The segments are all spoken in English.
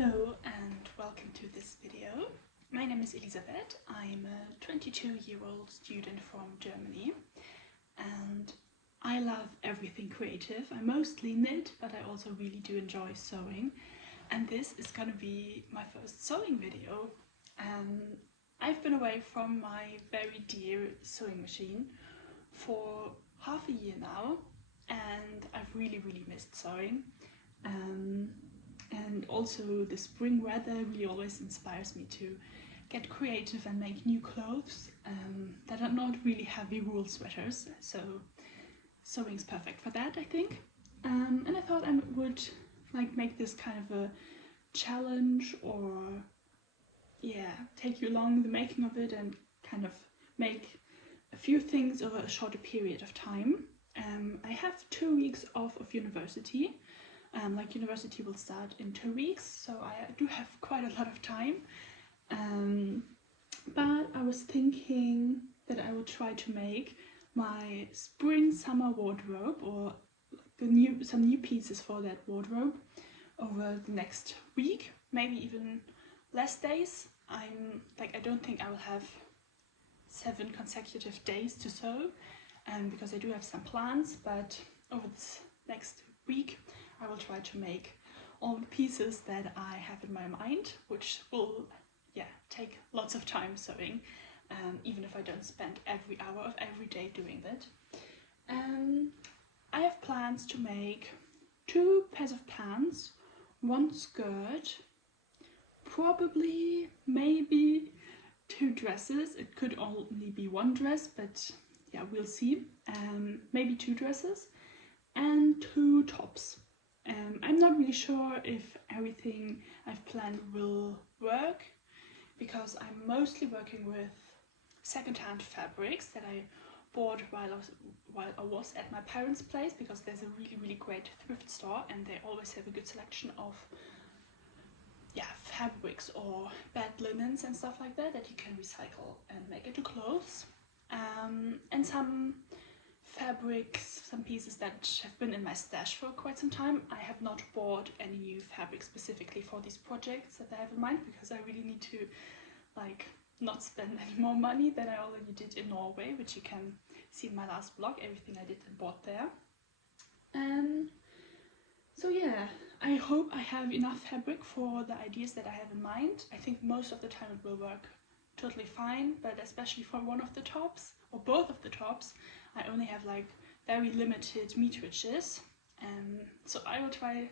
Hello and welcome to this video. My name is Elisabeth. I'm a 22-year-old student from Germany and I love everything creative. I mostly knit, but I also really do enjoy sewing, and this is gonna be my first sewing video. I've been away from my very dear sewing machine for half a year now and I've really missed sewing. And also the spring weather really always inspires me to get creative and make new clothes that are not really heavy wool sweaters, so sewing's perfect for that, I think. And I thought I would make this kind of a challenge, or take you along the making of it and kind of make a few things over a shorter period of time. I have 2 weeks off of university. University will start in 2 weeks, so I do have quite a lot of time. But I was thinking that I would try to make my spring-summer wardrobe, or some new pieces for that wardrobe over the next week, maybe even less days. I don't think I will have 7 consecutive days to sew, because I do have some plans, but over this next week I will try to make all the pieces that I have in my mind, which will take lots of time sewing, even if I don't spend every hour of every day doing that. I have plans to make 2 pairs of pants, 1 skirt, probably maybe 2 dresses. It could only be 1 dress, but yeah, we'll see. Maybe 2 dresses and 2 tops. I'm not really sure if everything I've planned will work, because I'm mostly working with second-hand fabrics that I bought while I was at my parents' place, because there's a really great thrift store and they always have a good selection of fabrics or bad linens and stuff like that you can recycle and make into clothes. And some fabrics, some pieces that have been in my stash for quite some time. I have not bought any new fabric specifically for these projects that I have in mind, because I really need to not spend any more money than I already did in Norway, which you can see in my last vlog, everything I did and bought there. So yeah, I hope I have enough fabric for the ideas that I have in mind. I think most of the time it will work totally fine, but especially for one of the tops, or both of the tops, I only have very limited metrages, so I will try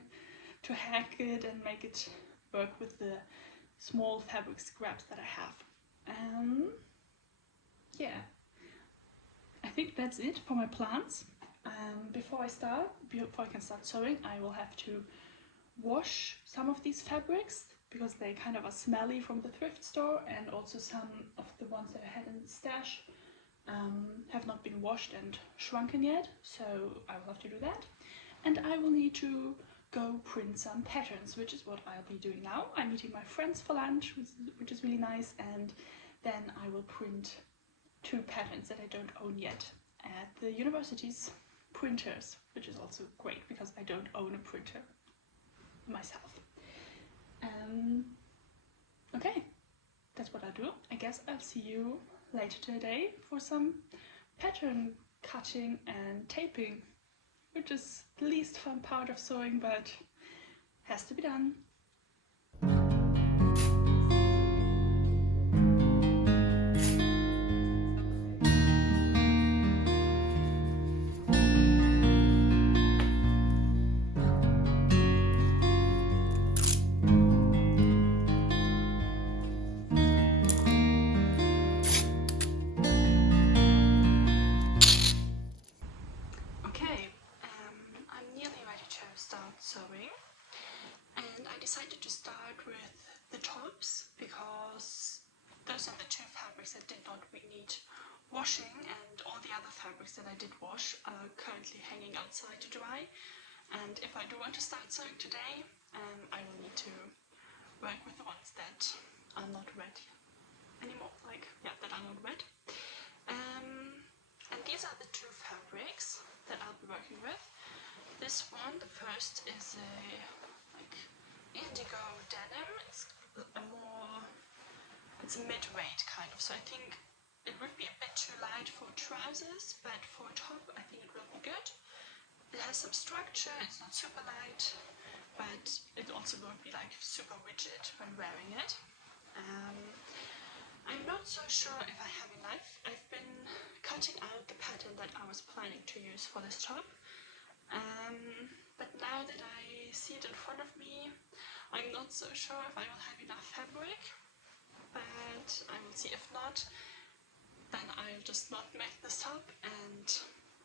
to hack it and make it work with the small fabric scraps that I have. I think that's it for my plans. Before I can start sewing, I will have to wash some of these fabrics, because they kind of are smelly from the thrift store, and also some of the ones that I had in the stash have not been washed and shrunken yet, so I will have to do that. And I will need to go print some patterns, which is what I'll be doing now. I'm meeting my friends for lunch, which is really nice, and then I will print 2 patterns that I don't own yet at the university's printers, which is also great because I don't own a printer myself. Okay, that's what I'll do. I guess I'll see you later today for some pattern cutting and taping, which is the least fun part of sewing, but has to be done. Sewing, and I decided to start with the tops because those are the 2 fabrics that did not need washing, and all the other fabrics that I did wash are currently hanging outside to dry. And if I do want to start sewing today, I will need to work with the ones that are not wet anymore, that are not wet. And these are the 2 fabrics that I'll be working with. This one, the first, is a indigo denim, kind of. So I think it would be a bit too light for trousers, but for a top I think it will be good. It has some structure, it's not super light, but it also won't be like super rigid when wearing it. I'm not so sure if I have enough. I've been cutting out the pattern that I was planning to use for this top. But now that I see it in front of me, I'm not so sure if I will have enough fabric, but I will see. If not, then I'll just not make this top and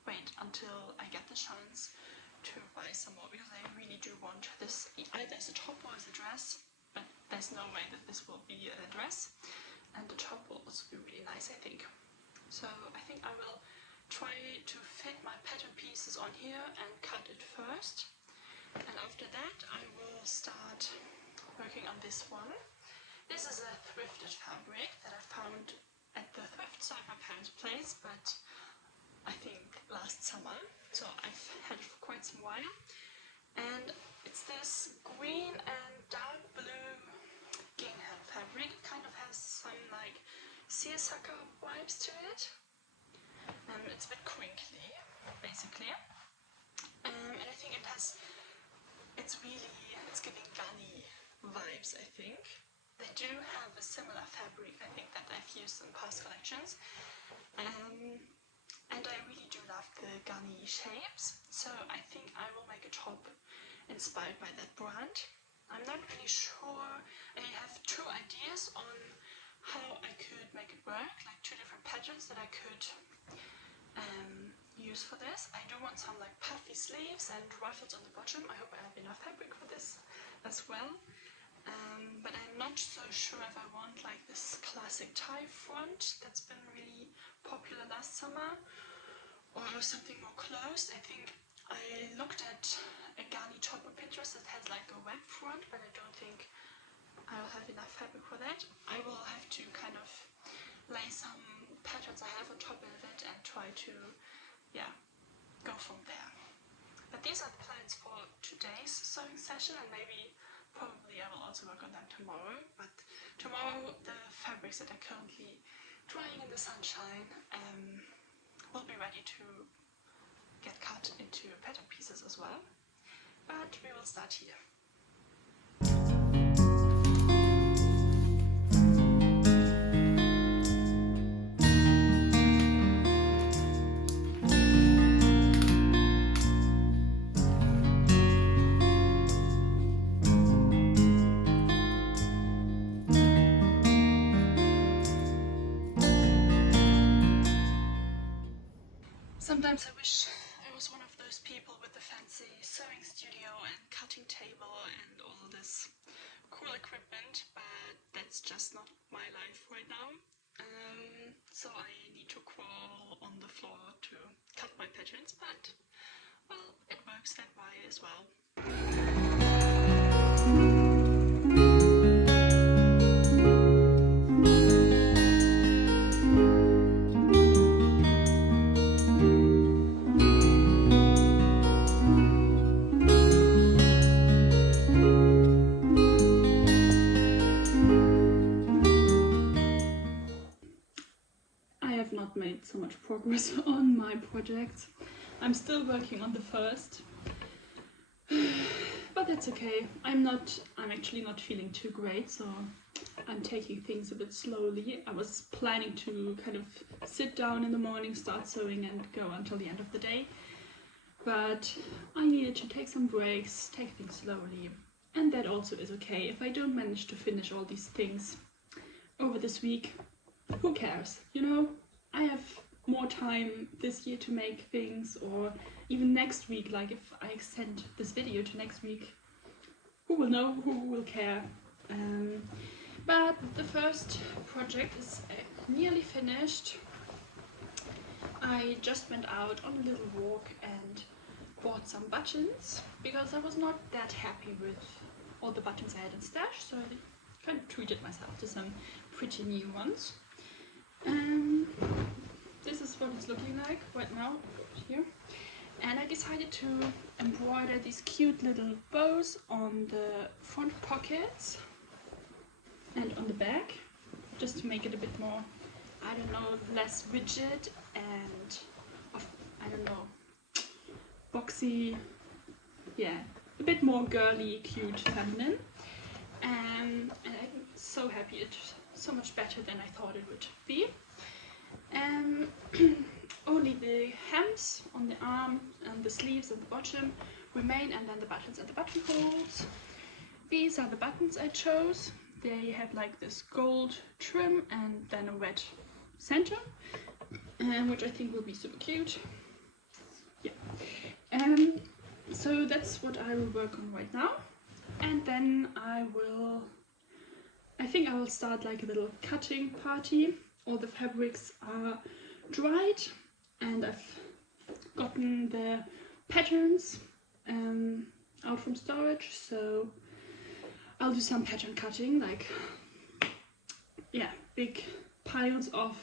wait until I get the chance to buy some more, because I really do want this either as a top or as a dress, but there's no way that this will be a dress, and the top will also be really nice, I think. So I think I will try to fit my pattern pieces on here and cut it first, and after that I will start working on this one. This is a thrifted fabric that I found at the thrift store at my parents' place, but I think last summer, so I've had it for quite some while. And it's this green and dark blue gingham fabric. It kind of has some like seersucker vibes to it. It's a bit crinkly, basically. And I think it's giving gunny vibes, I think. They do have a similar fabric, I think, that I've used in past collections. And I really do love the gunny shapes, so I think I will make a top inspired by that brand. I'm not really sure. I have two ideas on how I could make it work, like two different patterns that I could use for this. I do want some like puffy sleeves and ruffles on the bottom. I hope I have enough fabric for this as well. But I'm not so sure if I want like this classic tie front that's been really popular last summer, or something more closed. I think I looked at a garni top on Pinterest that has like a web front, but I don't think I'll have enough fabric for that. I will have to kind of lay some patterns I have on top of it and try to, go from there. But these are the plans for today's sewing session, and probably I will also work on them tomorrow. But tomorrow the fabrics that are currently drying in the sunshine will be ready to get cut into pattern pieces as well. But we will start here. Sometimes I wish I was one of those people with the fancy sewing studio and cutting table and all this cool equipment, but that's just not my life right now. So I need to crawl on the floor to cut my patterns, but well, it works that way as well. Not made so much progress on my project. I'm still working on the first, but it's okay. I'm actually not feeling too great, so I'm taking things a bit slowly. I was planning to kind of sit down in the morning, start sewing and go until the end of the day, but I needed to take some breaks, take things slowly, and that also is okay. If I don't manage to finish all these things over this week, who cares, you know? I have more time this year to make things, or even next week, like if I extend this video to next week, who will know, who will care. But the first project is nearly finished. I just went out on a little walk and bought some buttons, because I was not that happy with all the buttons I had in stash, so I kind of treated myself to some pretty new ones. This is what it's looking like right now here, and I decided to embroider these cute little bows on the front pockets and on the back just to make it a bit more, I don't know, less rigid and, I don't know, boxy, yeah, a bit more girly, cute, feminine. And I'm so happy, it's so much better than I thought it would be. Only the hems on the arm and the sleeves and the bottom remain, and then the buttons and the buttonholes. These are the buttons I chose. They have like this gold trim and then a red center, which I think will be super cute. Yeah. So that's what I will work on right now. And then I think I will start like a little cutting party. All the fabrics are dried and I've gotten the patterns out from storage, so I'll do some pattern cutting, like, yeah, big piles of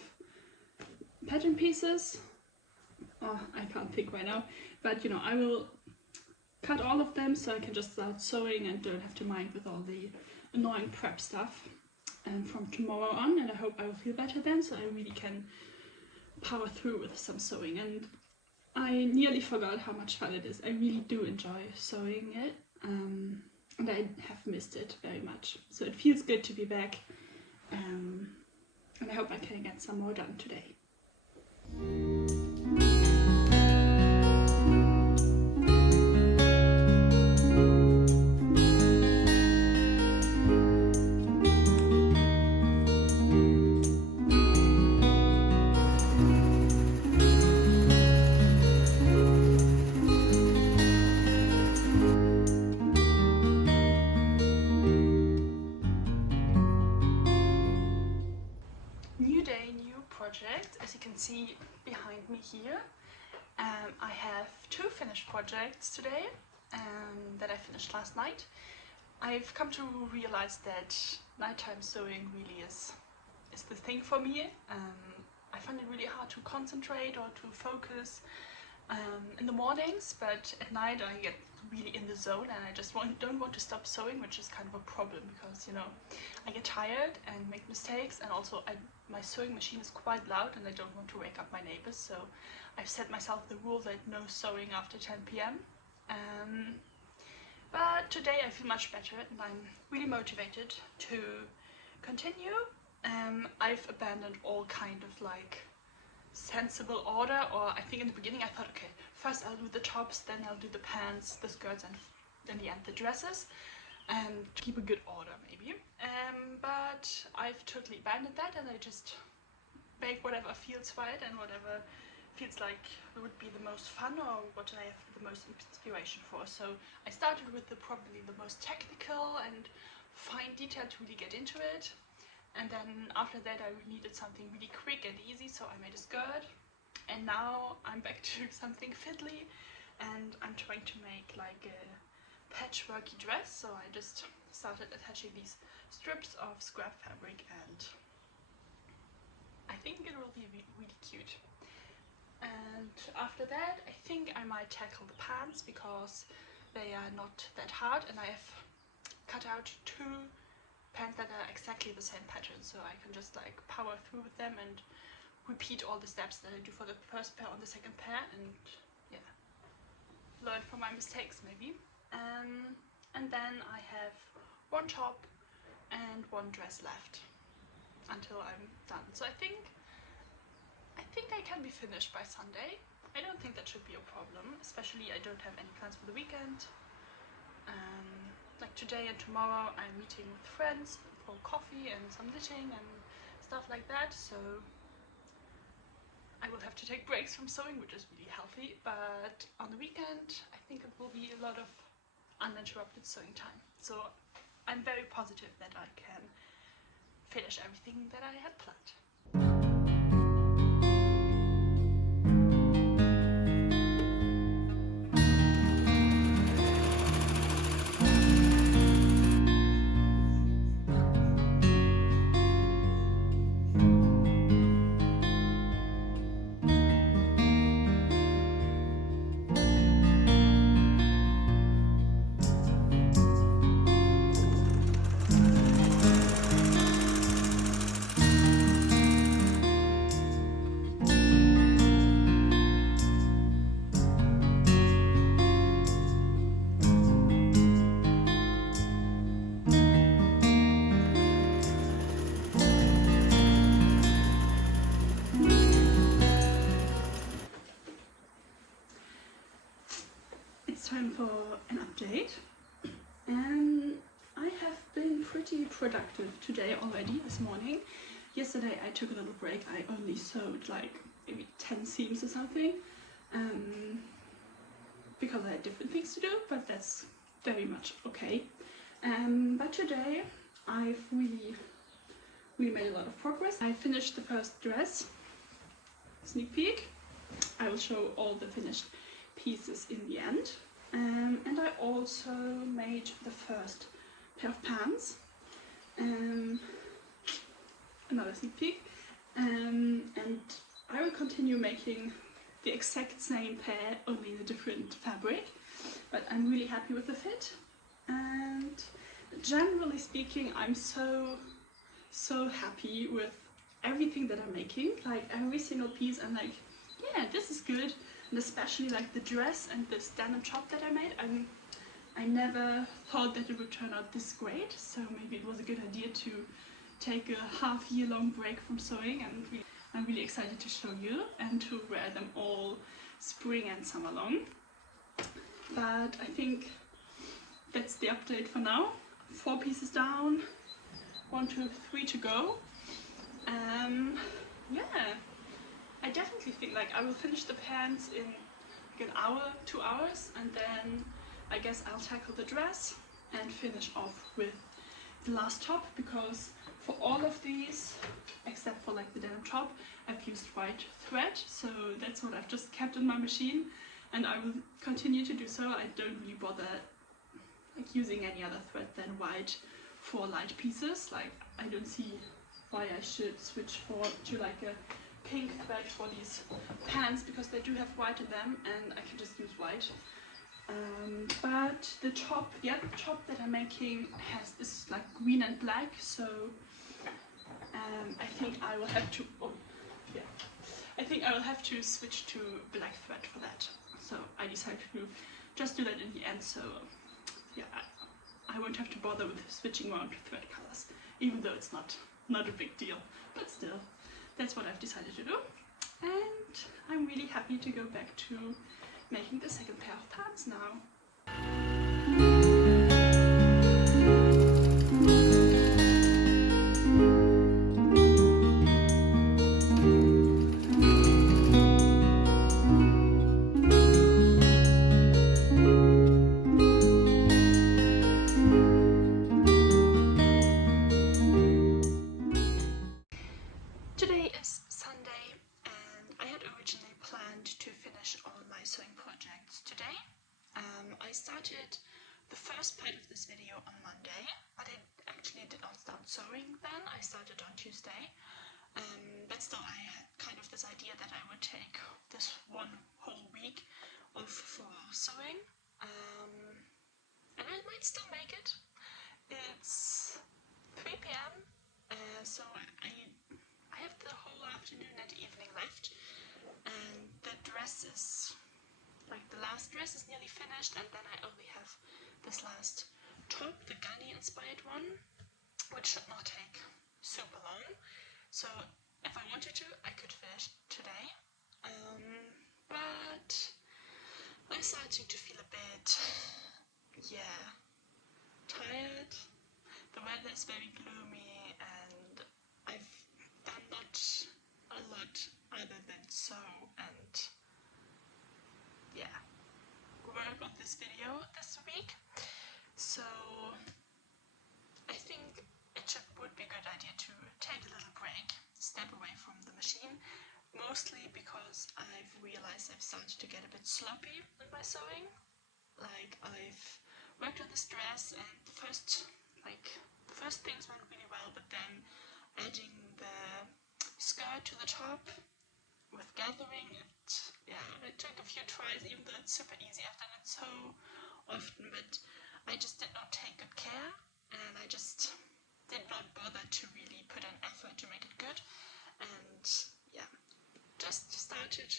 pattern pieces. Oh, I can't think right now, but you know, I will cut all of them so I can just start sewing and don't have to mind with all the annoying prep stuff from tomorrow on, and I hope I will feel better then, so I really can power through with some sewing. And I nearly forgot how much fun it is. I really do enjoy sewing it, and I have missed it very much. So it feels good to be back, and I hope I can get some more done today. New day, new project. As you can see behind me here, I have 2 finished projects today that I finished last night. I've come to realize that nighttime sewing really is the thing for me. I find it really hard to concentrate or to focus in the mornings, but at night I get really in the zone and I just don't want to stop sewing, which is kind of a problem because, you know, I get tired and make mistakes, and also my sewing machine is quite loud and I don't want to wake up my neighbors, so I've set myself the rule that no sewing after 10 p.m. But today I feel much better and I'm really motivated to continue. I've abandoned all kind of like sensible order, or I think in the beginning I thought, okay, first I'll do the tops, then I'll do the pants, the skirts, and in the end the dresses, and keep a good order maybe. But I've totally abandoned that and I just make whatever feels right and whatever feels like would be the most fun or what I have the most inspiration for. So I started with probably the most technical and fine detail to really get into it. And then after that I needed something really quick and easy, so I made a skirt. And now I'm back to something fiddly and I'm trying to make like a patchworky dress. So I just started attaching these strips of scrap fabric and I think it will be really cute. And after that I think I might tackle the pants because they are not that hard, and I have cut out 2 pants that are exactly the same pattern, so I can just like power through with them and repeat all the steps that I do for the first pair on the second pair, and yeah, learn from my mistakes maybe. And then I have 1 top and 1 dress left until I'm done. So I think I can be finished by Sunday. I don't think that should be a problem, especially I don't have any plans for the weekend. Like today and tomorrow I'm meeting with friends for coffee and some knitting and stuff like that, so I will have to take breaks from sewing, which is really healthy, but on the weekend I think it will be a lot of uninterrupted sewing time. So I'm very positive that I can finish everything that I had planned. pretty productive today already, this morning. Yesterday I took a little break. I only sewed like maybe 10 seams or something, because I had different things to do, but that's very much okay. But today I've really made a lot of progress. I finished the first dress, sneak peek. I will show all the finished pieces in the end. And I also made the first pair of pants. Another sneak peek. And I will continue making the exact same pair, only in a different fabric. But I'm really happy with the fit. And generally speaking, I'm so happy with everything that I'm making. Like every single piece, I'm like, yeah, this is good. And especially like the dress and this denim top that I made. I never thought that it would turn out this great, so maybe it was a good idea to take a half-year-long break from sewing, and I'm really excited to show you and to wear them all spring and summer long. But I think that's the update for now. 4 pieces down, 1, 2, 3 to go. Yeah, I definitely think like I will finish the pants in like an hour, 2 hours, and then I guess I'll tackle the dress and finish off with the last top, because for all of these, except for like the denim top, I've used white thread, so that's what I've just kept in my machine, and I will continue to do so. I don't really bother like using any other thread than white for light pieces. Like I don't see why I should switch to like a pink thread for these pants, because they do have white in them and I can just use white. But the other top that I'm making has this like green and black, so I think I will have to, I think I will have to switch to black thread for that. So I decided to just do that in the end, so yeah, I won't have to bother with switching around thread colors, even though it's not a big deal, but still, that's what I've decided to do. And I'm really happy to go back to making the second pair of pants now. Today is Sunday, and I had originally planned to finish all my sewing projects today. I started the first part of this video on Monday, but I actually did not start sewing then. I started on Tuesday, but still I had kind of this idea that I would take this one whole week off for sewing, and I might still make it. It's 3 p.m, so I have the whole afternoon and evening left, and the dress is, like the last dress is nearly finished, and then I only have this last top, the Gunny inspired one, which should not take super long, so if I wanted to, I could finish today, but I'm starting to feel a bit, tired. The weather is very gloomy, and I've done not a lot other than sew and work on this video this week, so I think it would be a good idea to take a little break, step away from the machine, mostly because I've realized I've started to get a bit sloppy in my sewing. Like I've worked on this dress, and the first things went really well, but then adding the skirt to the top with gathering it, it took a few tries, even though it's super easy. I've done it so often, but I just did not take good care, and I just did not bother to really put an effort to make it good, and just started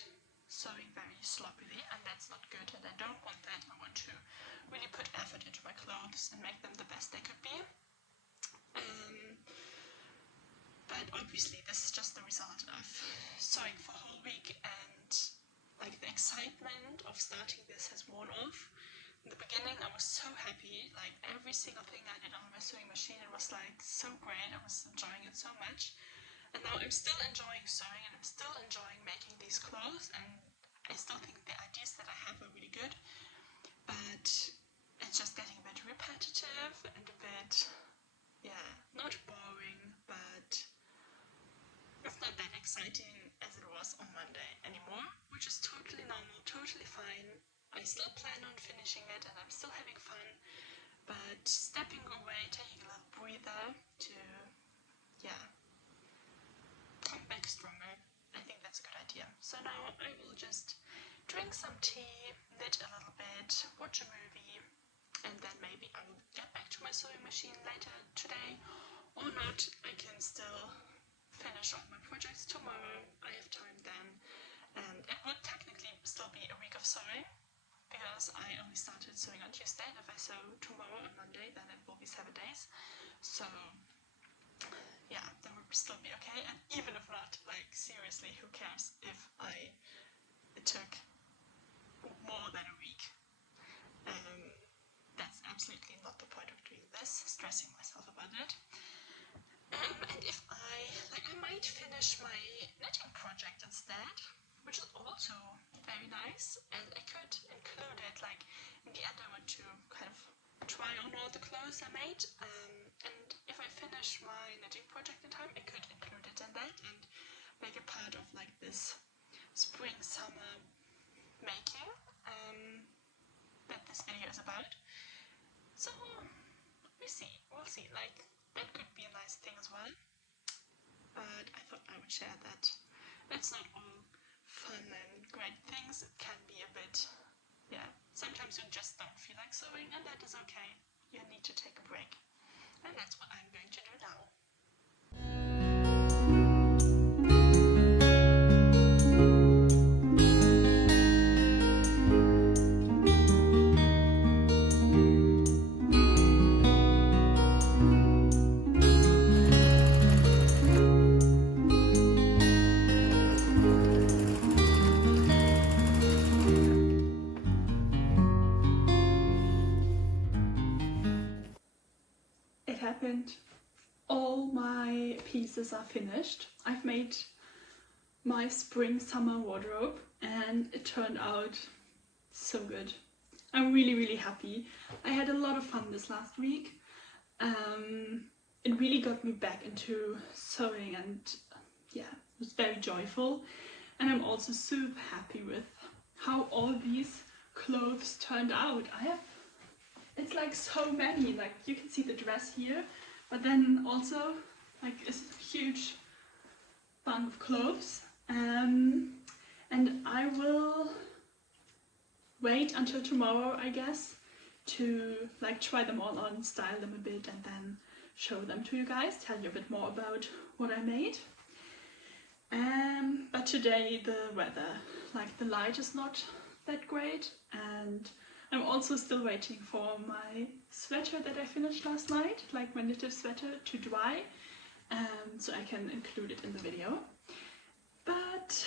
sewing very sloppily, and that's not good, and I don't want that. I want to really put effort into my clothes and make them the best they could be. But obviously this is just the result of sewing for a whole week, and like the excitement of starting this has worn off. In the beginning I was so happy, like every single thing I did on my sewing machine, it was like so great, I was enjoying it so much. And now I'm still enjoying sewing and I'm still enjoying making these clothes, and I still think the ideas that I have are really good, but it's just getting a bit repetitive and a bit, yeah, not boring, but it's not that exciting as it was on Monday anymore, which is totally normal, totally fine. I still plan on finishing it and I'm still having fun, but stepping away, taking a little breather to, yeah, come back stronger. I think that's a good idea. So now I will just drink some tea, knit a little bit, watch a movie, and then maybe I will get back to my sewing machine later today, or not. I can still finish all my projects tomorrow. I have time then, and it would technically still be a week of sewing because I only started sewing on Tuesday. If I sew tomorrow on Monday, then it will be 7 days. So yeah, that would still be okay. And even if not, like seriously, who cares if it took more than a week? That's absolutely not the point of doing this, stressing myself about it. And if I might finish my knitting project instead, which is also very nice, and I could include it, like in the end I want to kind of try on all the clothes I made, and if I finish my knitting project in time, I could include it in that and make it part of like this spring summer making that this video is about. So we'll see, like that could be a nice thing as well, but I thought I would share that it's not all fun and great things. It can be a bit, yeah, sometimes you just don't feel like sewing, and that is okay. You need to take a break, and that's what I'm going to do now. Happened. All my pieces are finished. I've made my spring summer wardrobe and it turned out so good. I'm really happy. I had a lot of fun this last week. It really got me back into sewing and yeah, it was very joyful. And I'm also super happy with how all these clothes turned out. It's like so many, like you can see the dress here, but then also like a huge bunk of clothes. And I will wait until tomorrow, I guess, to like try them all on, style them a bit, and then show them to you guys, tell you a bit more about what I made. But today the weather, like the light is not that great, and I'm also still waiting for my sweater that I finished last night, like my knitted sweater, to dry, so I can include it in the video. But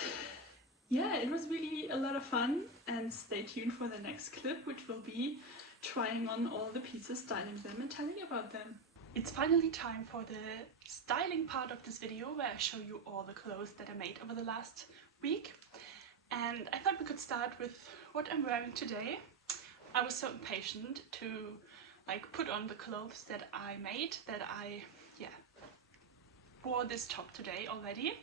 yeah, it was really a lot of fun, and stay tuned for the next clip, which will be trying on all the pieces, styling them and telling you about them. It's finally time for the styling part of this video, where I show you all the clothes that I made over the last week. And I thought we could start with what I'm wearing today. I was so impatient to like put on the clothes that I made, that I wore this top today already.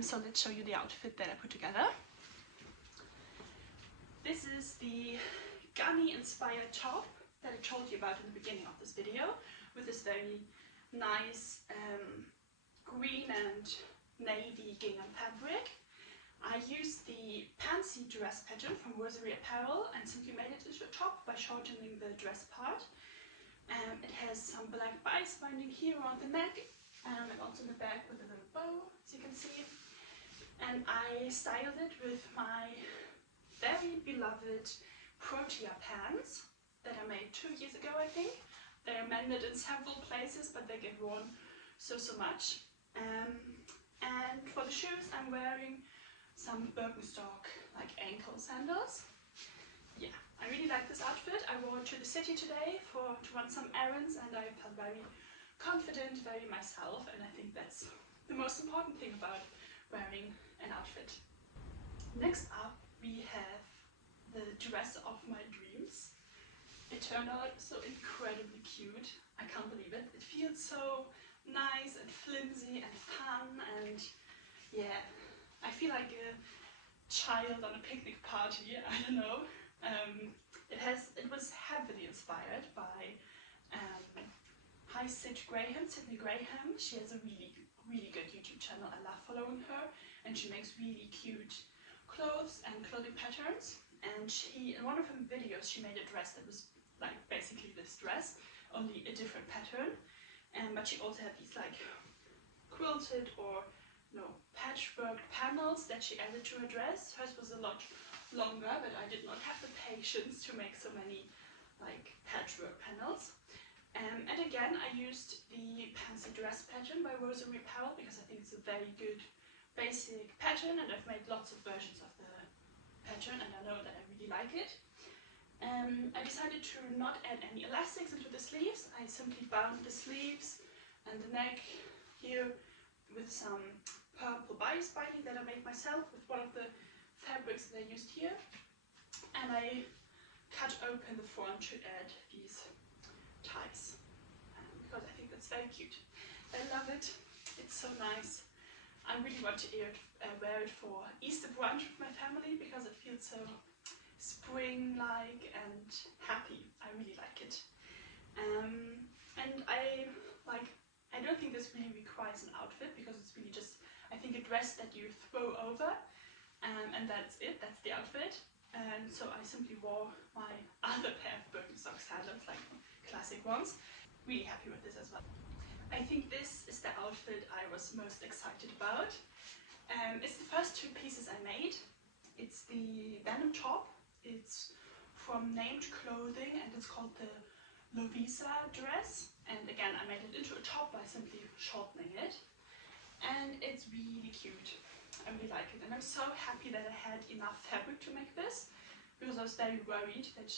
So let's show you the outfit that I put together. This is the Gunny inspired top that I told you about in the beginning of this video, with this very nice green and navy gingham fabric. I used the Pansy dress pattern from Rosary Apparel and simply made it into a top by shortening the dress part. It has some black bias binding here around the neck, and also in the back with a little bow, as you can see. And I styled it with my very beloved Protea pants that I made 2 years ago, I think. They're mended in several places, but they get worn so much. And for the shoes, I'm wearing some Birkenstock like ankle sandals. Yeah, I really like this outfit. I wore it to the city today to run some errands, and I felt very confident, very myself, and I think that's the most important thing about wearing an outfit. Next up we have the dress of my dreams. It turned out so incredibly cute. I can't believe it. It feels so nice and flimsy and fun, and yeah, I feel like a child on a picnic party. I don't know. It was heavily inspired by Sydney Graham. She has a really good YouTube channel. I love following her, and she makes really cute clothes and clothing patterns. And in one of her videos, she made a dress that was like basically this dress, only a different pattern. But she also had these like quilted or patchwork panels that she added to her dress. Hers was a lot longer, but I did not have the patience to make so many like patchwork panels. And again, I used the Fancy Dress pattern by Rosary Powell because I think it's a very good basic pattern, and I've made lots of versions of the pattern, and I know that I really like it. I decided to not add any elastics into the sleeves. I simply bound the sleeves and the neck here with some purple bias binding that I made myself with one of the fabrics that I used here, and I cut open the front to add these ties because I think that's very cute. I love it. It's so nice. I really want to wear it for Easter brunch with my family because it feels so spring-like and happy. I really like it. And I don't think this really requires an outfit because it's really just, I think, a dress that you throw over, and that's it, that's the outfit. And so I simply wore my other pair of Birkenstock sandals, like classic ones. Really happy with this as well. I think this is the outfit I was most excited about. It's the first two pieces I made. It's the denim top. It's from Named Clothing, and it's called the Lovisa dress. And again, I made it into a top by simply shortening it. And it's really cute. I really like it. And I'm so happy that I had enough fabric to make this, because I was very worried that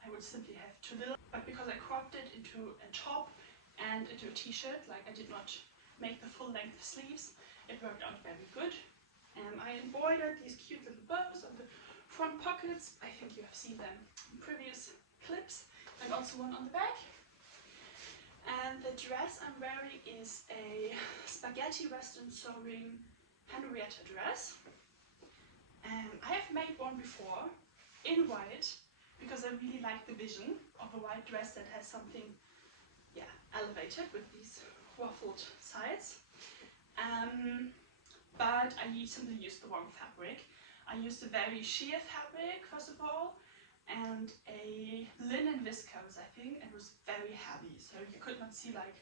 I would simply have too little. But because I cropped it into a top and into a t-shirt, like I did not make the full length sleeves, it worked out very good. I embroidered these cute little bows on the front pockets. I think you have seen them in previous clips, and also one on the back. And the dress I'm wearing is a spaghetti western sewing Henrietta dress. I have made one before in white because I really like the vision of a white dress that has something, yeah, elevated with these ruffled sides. But I simply used the wrong fabric. I used a very sheer fabric, first of all, and a linen viscose, I think. It was very heavy, so you could not see, like,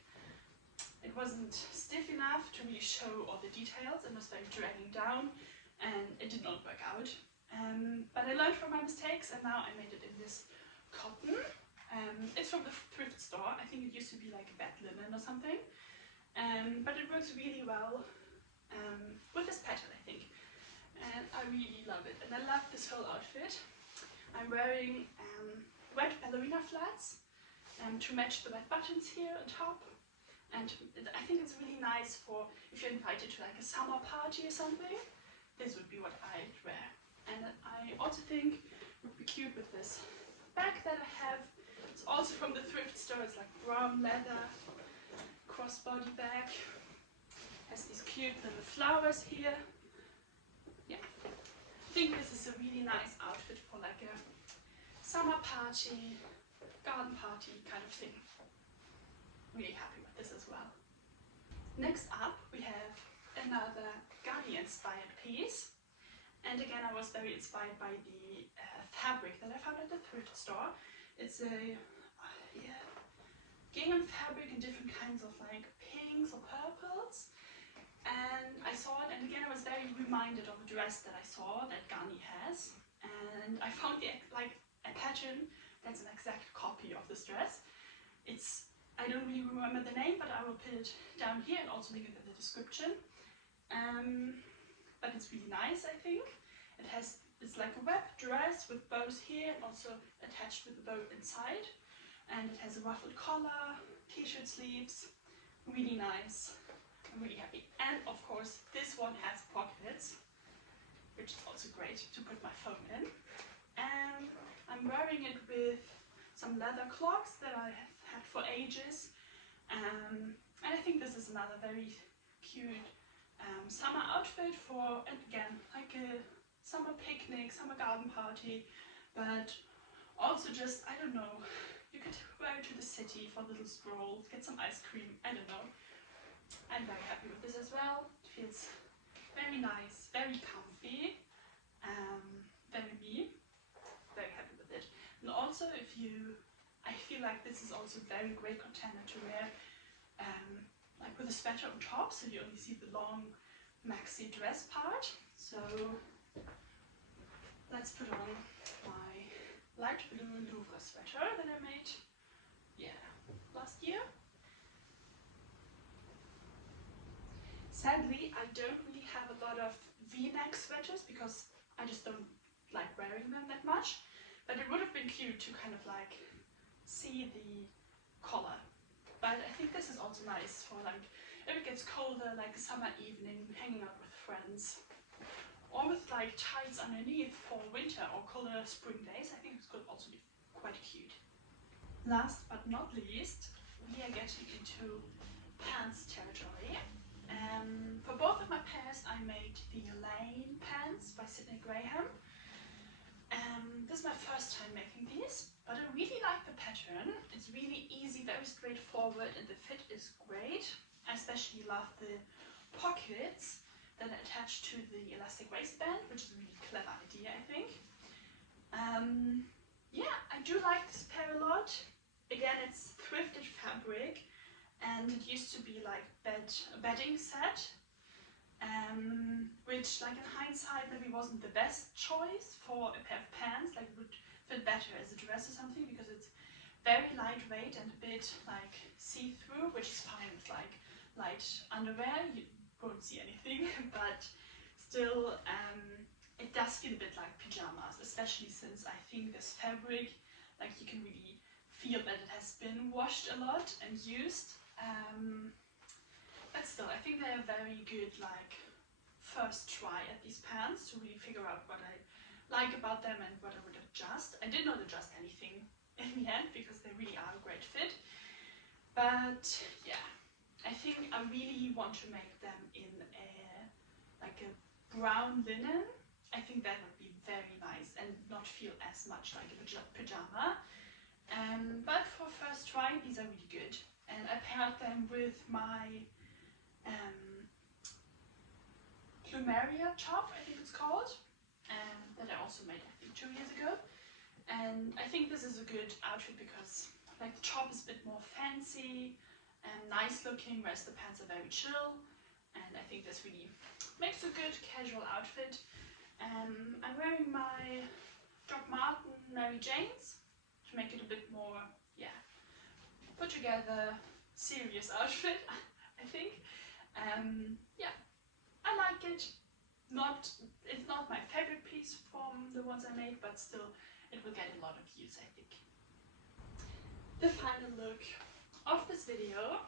it wasn't stiff enough to really show all the details, and was very dragging down, and it did not work out. But I learned from my mistakes, and now I made it in this cotton. It's from the thrift store. I think it used to be like bed linen or something. But it works really well with this pattern, I think. And I really love it. And I love this whole outfit. I'm wearing red ballerina flats to match the red buttons here on top. And I think it's really nice for if you're invited to like a summer party or something. This would be what I'd wear. And I also think it would be cute with this bag that I have. It's also from the thrift store. It's like brown leather crossbody bag. Has these cute little flowers here. Yeah, I think this is a really nice outfit for like a summer party, garden party kind of thing. Really happy with this as well. Next up we have another Ghani inspired piece, and again I was very inspired by the fabric that I found at the thrift store. It's a gingham fabric in different kinds of like pinks or purples, and I saw it, and again I was very reminded of a dress that I saw that Ghani has, and I found a pattern that's an exact copy of this dress. I don't really remember the name, but I will put it down here and also link it in the description. But it's really nice, I think. It has it's like a web dress with bows here and also attached with a bow inside. And it has a ruffled collar, t-shirt sleeves, really nice. I'm really happy. And of course, this one has pockets, which is also great to put my phone in. And I'm wearing it with some leather clogs that I have had for ages. And I think this is another very cute summer outfit for, and again, like a summer picnic, summer garden party, but also just, I don't know, you could wear it to the city for a little stroll, get some ice cream, I don't know. I'm very happy with this as well. It feels very nice, very comfy, very me, very happy with it. And also I feel like this is also a very great contender to wear like with a sweater on top, so you only see the long maxi dress part. So let's put on my light blue Louvre sweater that I made, last year. Sadly, I don't really have a lot of V-neck sweaters because I just don't like wearing them that much. But it would have been cute to kind of like see the collar. But I think this is also nice for like, if it gets colder, like a summer evening, hanging out with friends. Or with like tights underneath for winter or colder spring days. I think this could also be quite cute. Last but not least, we are getting into pants territory. For both of my pairs I made the Lane pants by Sydney Graham. This is my first time making these, but I really like the pattern. It's really easy, very straightforward, and the fit is great. I especially love the pockets that are attached to the elastic waistband, which is a really clever idea, I think. Yeah, I do like this pair a lot. Again, it's thrifted fabric, and it used to be like a bedding set, which like in hindsight maybe wasn't the best choice for a pair of pants. Like it would fit better as a dress or something because it's very lightweight and a bit like see-through, which is fine with like light underwear. You won't see anything, but still it does feel a bit like pajamas, especially since I think this fabric, like you can really feel that it has been washed a lot and used. But still, I think they're a very good like first try at these pants to really figure out what I like about them and what I would adjust. I did not adjust anything in the end because they really are a great fit. But yeah, I think I really want to make them in a brown linen. I think that would be very nice and not feel as much like a pajama. But for first try, these are really good. And I paired them with my Plumeria top, I think it's called, that I also made I think 2 years ago. And I think this is a good outfit because like the top is a bit more fancy and nice looking, whereas the pants are very chill. And I think this really makes a good casual outfit. I'm wearing my Doc Marten Mary Janes to make it a bit more, put together, serious outfit, I think. Yeah, I like it. It's not my favorite piece from the ones I made, but still it will get a lot of use, I think. The final look of this video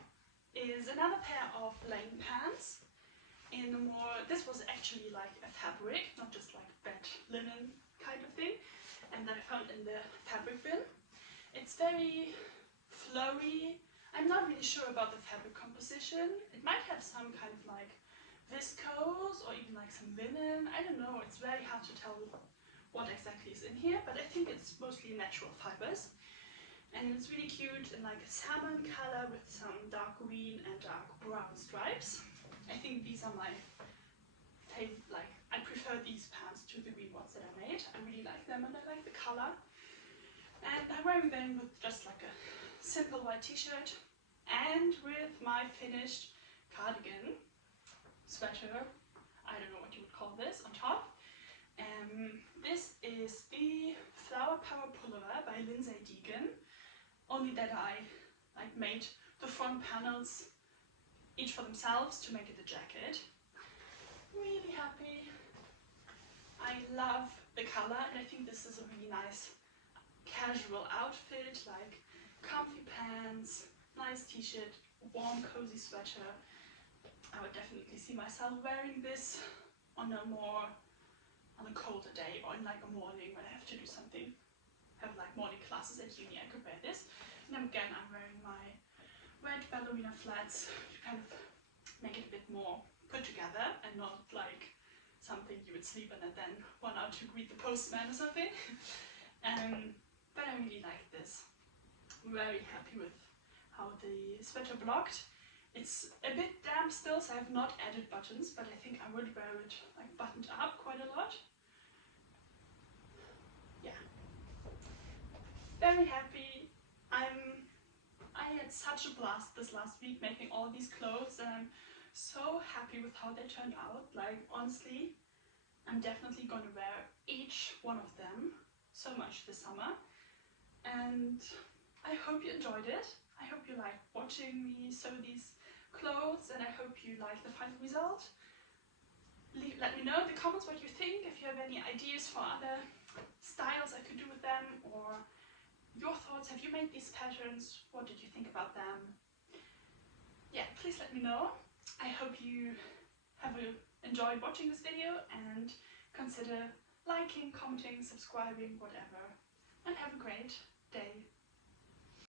is another pair of Lane pants in a more, this was actually like a fabric, not just like bed linen kind of thing, and that I found in the fabric bin. It's very flowy. I'm not really sure about the fabric composition. It might have some kind of like viscose or even like some linen. I don't know, it's very hard to tell what exactly is in here, but I think it's mostly natural fibers. And it's really cute in like a salmon color with some dark green and dark brown stripes. I think these are my favorite, like I prefer these pants to the green ones that I made. I really like them and I like the color. And I'm wearing them with just like a simple white t-shirt and with my finished cardigan sweater, I don't know what you would call this, on top. This is the Flower Power Pullover by Lindsay Deegan, only that I like made the front panels each for themselves to make it a jacket. Really happy. I love the color, and I think this is a really nice casual outfit, like comfy pants, nice t-shirt, warm cozy sweater. I would definitely see myself wearing this on a colder day, or in like a morning when I have to do something, have like morning classes at uni. I could wear this. And then again, I'm wearing my red ballerina flats to kind of make it a bit more put together and not like something you would sleep in and then run out to greet the postman or something. But I really like this. I'm very happy with how the sweater blocked. It's a bit damp still, so I have not added buttons, but I think I would wear it like buttoned up quite a lot. Yeah. Very happy. I had such a blast this last week making all these clothes, and I'm so happy with how they turned out. Like, honestly, I'm definitely going to wear each one of them so much this summer, and I hope you enjoyed it. I hope you liked watching me sew these clothes, and I hope you like the final result. Let me know in the comments what you think, if you have any ideas for other styles I could do with them, or your thoughts. Have you made these patterns? What did you think about them? Yeah, please let me know. I hope you have enjoyed watching this video, and consider liking, commenting, subscribing, whatever. And have a great day.